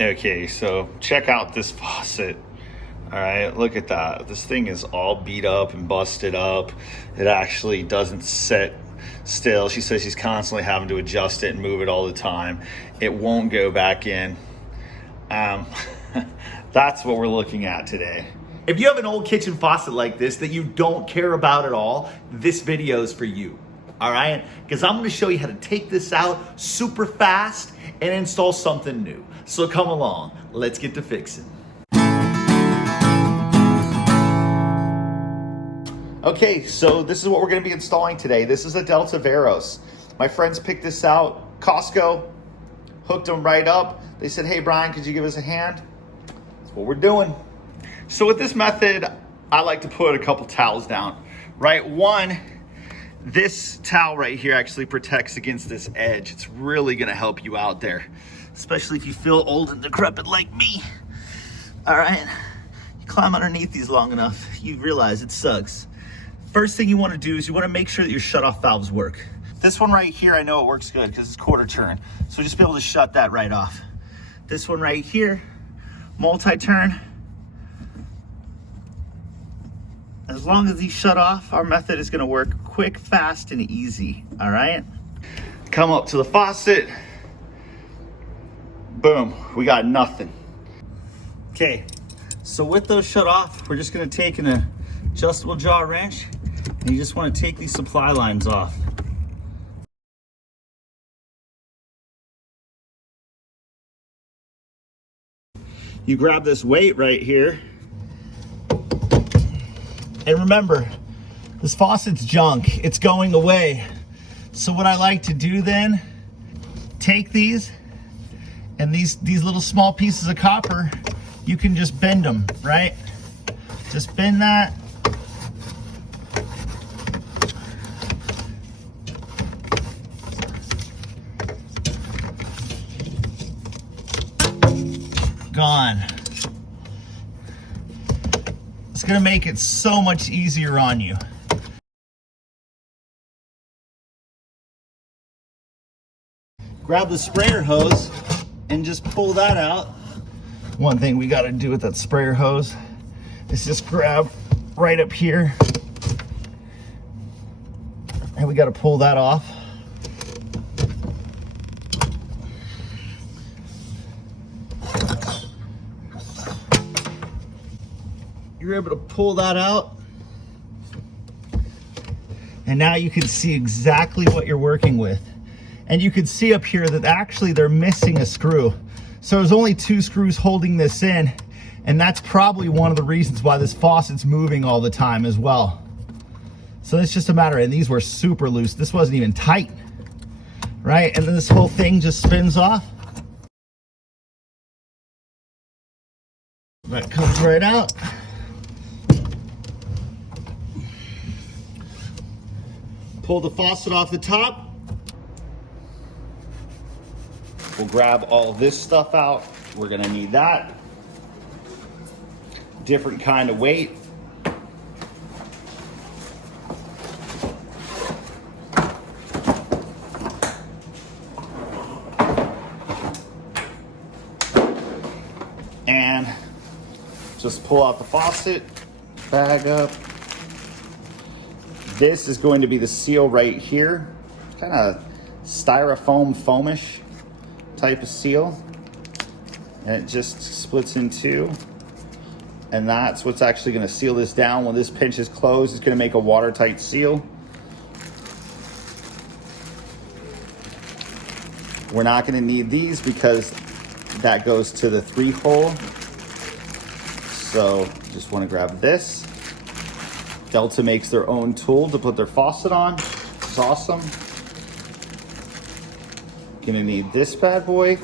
Okay, so check out this faucet. All right, look at that. This thing is all beat up and busted up. It actually doesn't sit still. She says she's constantly having to adjust it and move it all the time. It won't go back in. That's what we're looking at today. If you have an old kitchen faucet like this that you don't care about at all, this video is for you. All right? Because I'm going to show you how to take this out super fast and install something new. So come along, let's get to fixing. Okay, so this is what we're going to be installing today. This is a Delta Veros. My friends picked this out, Costco, hooked them right up. They said, hey Brian, could you give us a hand? That's what we're doing. So with this method, I like to put a couple towels down, right? One, this towel right here actually protects against this edge. It's really gonna help you out there, especially if you feel old and decrepit like me. All right, you climb underneath these long enough, you realize it sucks. First thing you wanna do is you wanna make sure that your shutoff valves work. This one right here, I know it works good because it's quarter turn. So just be able to shut that right off. This one right here, multi-turn. As long as these shut off, our method is gonna work quick, fast, and easy, all right? Come up to the faucet. Boom, we got nothing. Okay, so with those shut off, we're just gonna take an adjustable jaw wrench, and you just wanna take these supply lines off. You grab this weight right here, and remember, this faucet's junk, it's going away. So what I like to do then, take these, and these little small pieces of copper, you can just bend them, right? Just bend that. Gone. It's gonna make it so much easier on you. Grab the sprayer hose and just pull that out. One thing we gotta do with that sprayer hose is just grab right up here, and we gotta pull that off. You're able to pull that out, and now you can see exactly what you're working with. And you can see up here that actually they're missing a screw. So there's only 2 screws holding this in, and that's probably one of the reasons why this faucet's moving all the time as well. So it's just a matter, and these were super loose. This wasn't even tight, right? And then this whole thing just spins off. That comes right out. Pull the faucet off the top. We'll grab all this stuff out. We're gonna need that. Different kind of weight. And just pull out the faucet, bag up. This is going to be the seal right here, kind of styrofoam foamish type of seal. And it just splits in 2. And that's what's actually gonna seal this down. When this pinch is closed, it's gonna make a watertight seal. We're not gonna need these because that goes to the 3-hole. So just wanna grab this. Delta makes their own tool to put their faucet on. It's awesome. Gonna need this bad boy.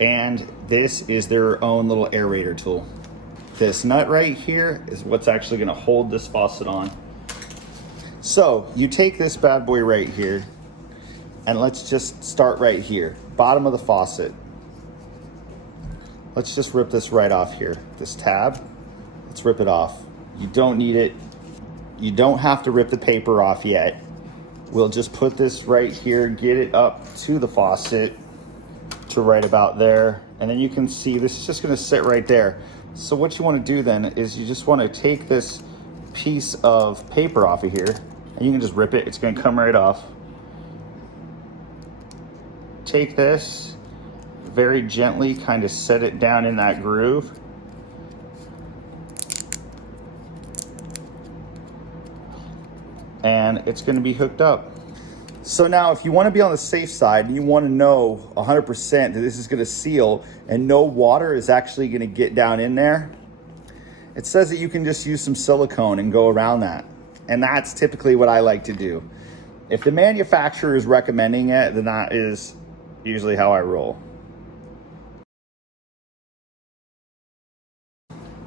And this is their own little aerator tool. This nut right here is what's actually gonna hold this faucet on. So you take this bad boy right here, and let's just start right here, bottom of the faucet. Let's just rip this right off here, this tab. Let's rip it off. You don't need it. You don't have to rip the paper off yet. We'll just put this right here, get it up to the faucet, to right about there. And then you can see this is just gonna sit right there. So what you wanna do then is you just wanna take this piece of paper off of here, and you can just rip it, it's gonna come right off. Take this, very gently kind of set it down in that groove. And it's gonna be hooked up. So now if you wanna be on the safe side and you wanna know 100% that this is gonna seal and no water is actually gonna get down in there, it says that you can just use some silicone and go around that. And that's typically what I like to do. If the manufacturer is recommending it, then that is usually how I roll.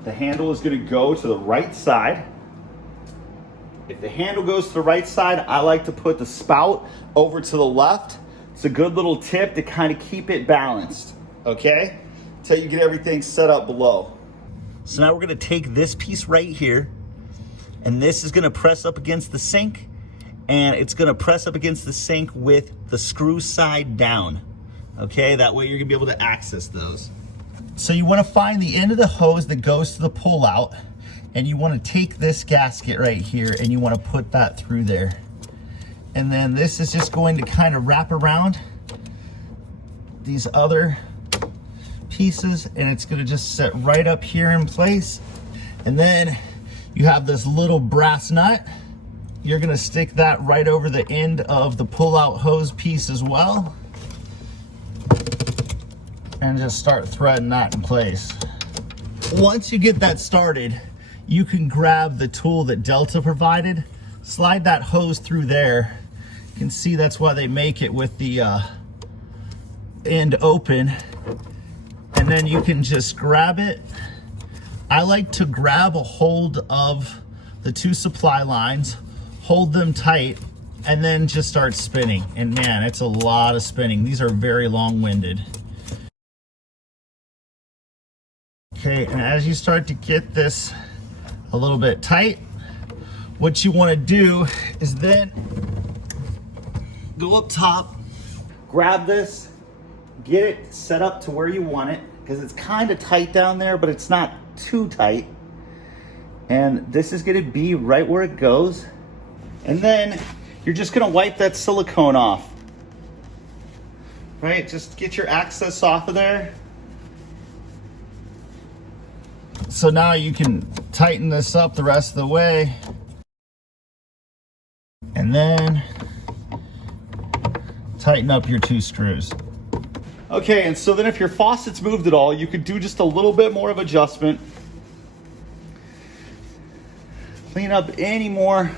The handle is gonna go to the right side. If the handle goes to the right side, I like to put the spout over to the left. It's a good little tip to kind of keep it balanced, okay? Until you get everything set up below. So now we're gonna take this piece right here, and this is gonna press up against the sink, and it's gonna press up against the sink with the screw side down, okay? That way you're gonna be able to access those. So you wanna find the end of the hose that goes to the pull out, and you wanna take this gasket right here and you wanna put that through there. And then this is just going to kind of wrap around these other pieces, and it's gonna just sit right up here in place. And then you have this little brass nut. You're gonna stick that right over the end of the pull-out hose piece as well. And just start threading that in place. Once you get that started, you can grab the tool that Delta provided, slide that hose through there. You can see that's why they make it with the end open. And then you can just grab it. I like to grab a hold of the two supply lines, hold them tight, and then just start spinning. And man, it's a lot of spinning. These are very long-winded. Okay, and as you start to get this a little bit tight, what you want to do is then go up top, grab this, get it set up to where you want it, because it's kind of tight down there, but it's not too tight. And this is going to be right where it goes. And then you're just going to wipe that silicone off. Right? Just get your access off of there. So now you can tighten this up the rest of the way. And then tighten up your two screws. Okay, and so then if your faucet's moved at all, you could do just a little bit more of adjustment. Clean up any more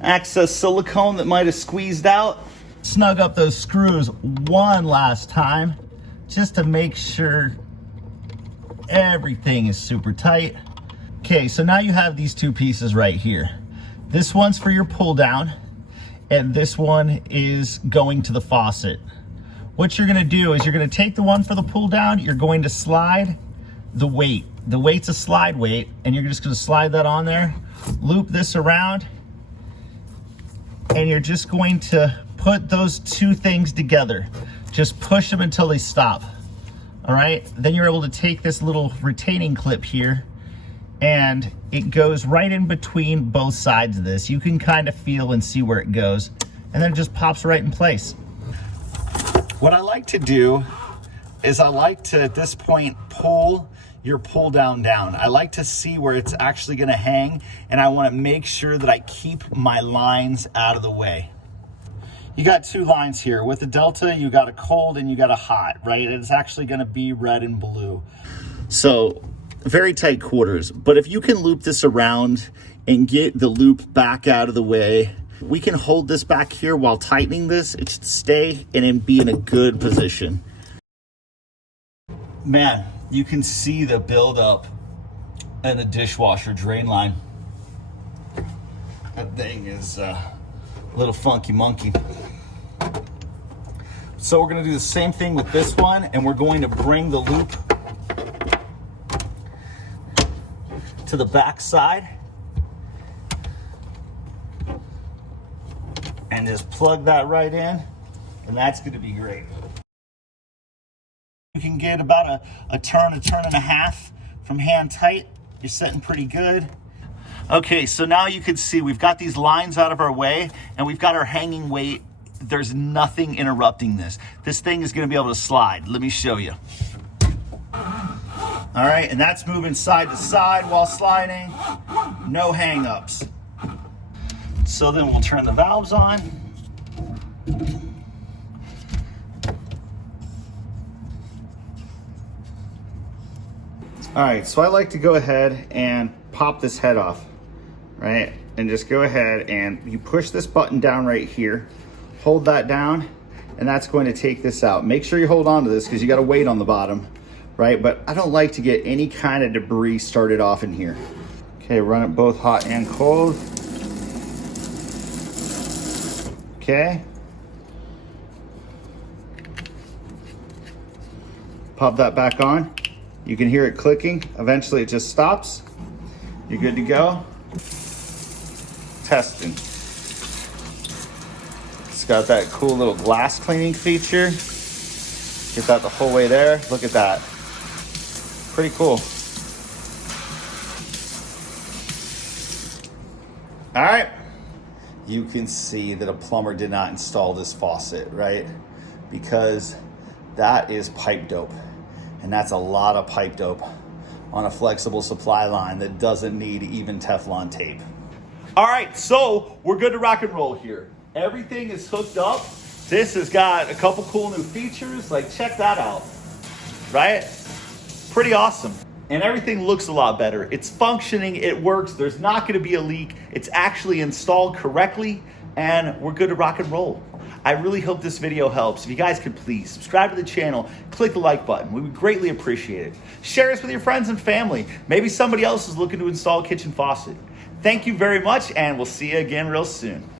excess silicone that might have squeezed out. Snug up those screws one last time, just to make sure everything is super tight. Okay, so now you have these two pieces right here. This one's for your pull down, and this one is going to the faucet. What you're gonna do is you're gonna take the one for the pull down, you're going to slide the weight. The weight's a slide weight, and you're just gonna slide that on there, loop this around, and you're just going to put those two things together. Just push them until they stop. All right, then you're able to take this little retaining clip here, and it goes right in between both sides of this. You can kind of feel and see where it goes, and then it just pops right in place. What I like to do is I like to, at this point, pull your pull down. I like to see where it's actually gonna hang, and I wanna make sure that I keep my lines out of the way. You got two lines here. With the Delta, you got a cold and you got a hot, right? It's actually gonna be red and blue. So very tight quarters, but if you can loop this around and get the loop back out of the way, we can hold this back here while tightening this. It should stay and be in a good position. Man, you can see the buildup in the dishwasher drain line. That thing is a little funky monkey. So we're gonna do the same thing with this one, and we're going to bring the loop to the back side and just plug that right in, and that's gonna be great. can get about a turn and a half from hand tight. You're sitting pretty good. Okay, so now you can see we've got these lines out of our way and we've got our hanging weight. There's nothing interrupting this. This thing is gonna be able to slide. Let me show you. All right, and that's moving side to side while sliding. No hang-ups. So then we'll turn the valves on. All right, so I like to go ahead and pop this head off, right? And just go ahead and you push this button down right here, hold that down, and that's going to take this out. Make sure you hold on to this because you got a weight on the bottom, right? But I don't like to get any kind of debris started off in here. Okay, run it both hot and cold. Okay. Pop that back on. You can hear it clicking. Eventually it just stops. You're good to go. Testing. It's got that cool little glass cleaning feature. Get that the whole way there. Look at that. Pretty cool. All right. You can see that a plumber did not install this faucet, right? Because that is pipe dope. And that's a lot of pipe dope on a flexible supply line that doesn't need even Teflon tape. All right, so we're good to rock and roll here. Everything is hooked up. This has got a couple cool new features. Like, check that out, right? Pretty awesome. And everything looks a lot better. It's functioning, it works, there's not gonna be a leak. It's actually installed correctly, and we're good to rock and roll. I really hope this video helps. If you guys could please subscribe to the channel, click the like button. We would greatly appreciate it. Share this with your friends and family. Maybe somebody else is looking to install a kitchen faucet. Thank you very much, and we'll see you again real soon.